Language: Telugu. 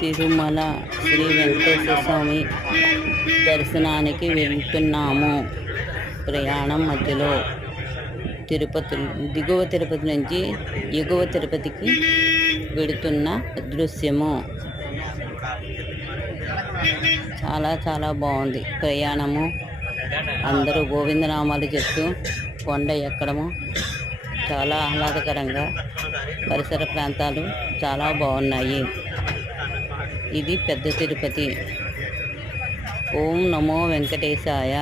తిరుమల శ్రీ వెంకటేశ్వర స్వామి దర్శనానికి వెళ్తున్నాము. ప్రయాణం మధ్యలో దిగువ తిరుపతి నుంచి ఎగువ తిరుపతికి వెడుతున్న దృశ్యము. చాలా చాలా బాగుంది ప్రయాణము. అందరూ గోవిందనామాలు చెప్తూ కొండ ఎక్కడము చాలా ఆహ్లాదకరంగా. పరిసర ప్రాంతాలు చాలా బాగున్నాయి. ఇది పెద్ద తిరుపతి. ఓం నమో వెంకటేశాయ.